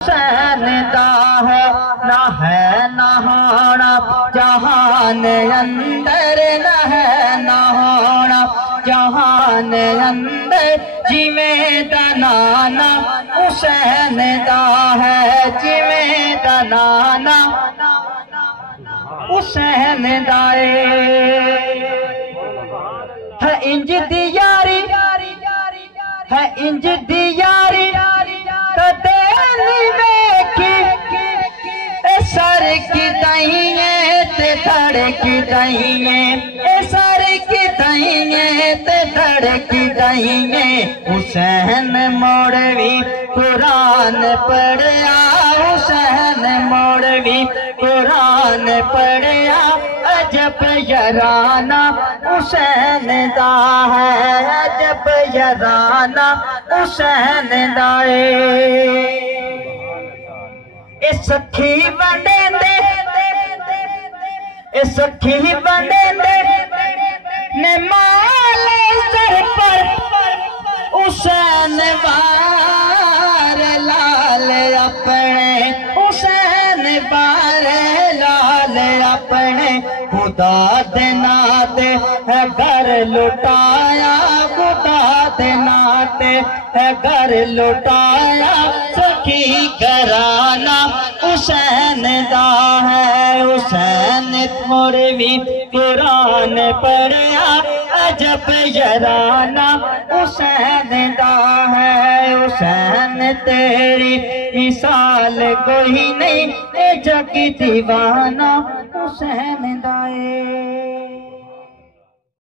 हुसैन दा है नहाना जहान अंदर न है नहाना जहान अंदर जिमें दनाना हुसैन दा है जिमें दनाना हुसैन दाए है इंज दी यारी है इंज दी यारी कदे सर की दाइए ते धड़ की दाइए सर की दाइए ते धड़ की दाइए हुसैन मौलवी कुरान पढ़िया हुसैन मौलवी कुरान पढ़िया अजब यराना हुसैन दा है अजब यराना हुसैन दाए सखी बने दे सखी बने दे ने माले सर पर हुसैन बार लाल अपने हुसैन बार लाल अपने खुदा दे नाते है घर लुटाया खुदा दे नाते है घर लुटाया सखी घराना हुसैन दा है हुसैन मौलवी कुरान पढ़िया अजब यराना हुसैन दा है हुसैन तेरी मिसाल कोई नहीं जग दीवाना हुसैन दाए।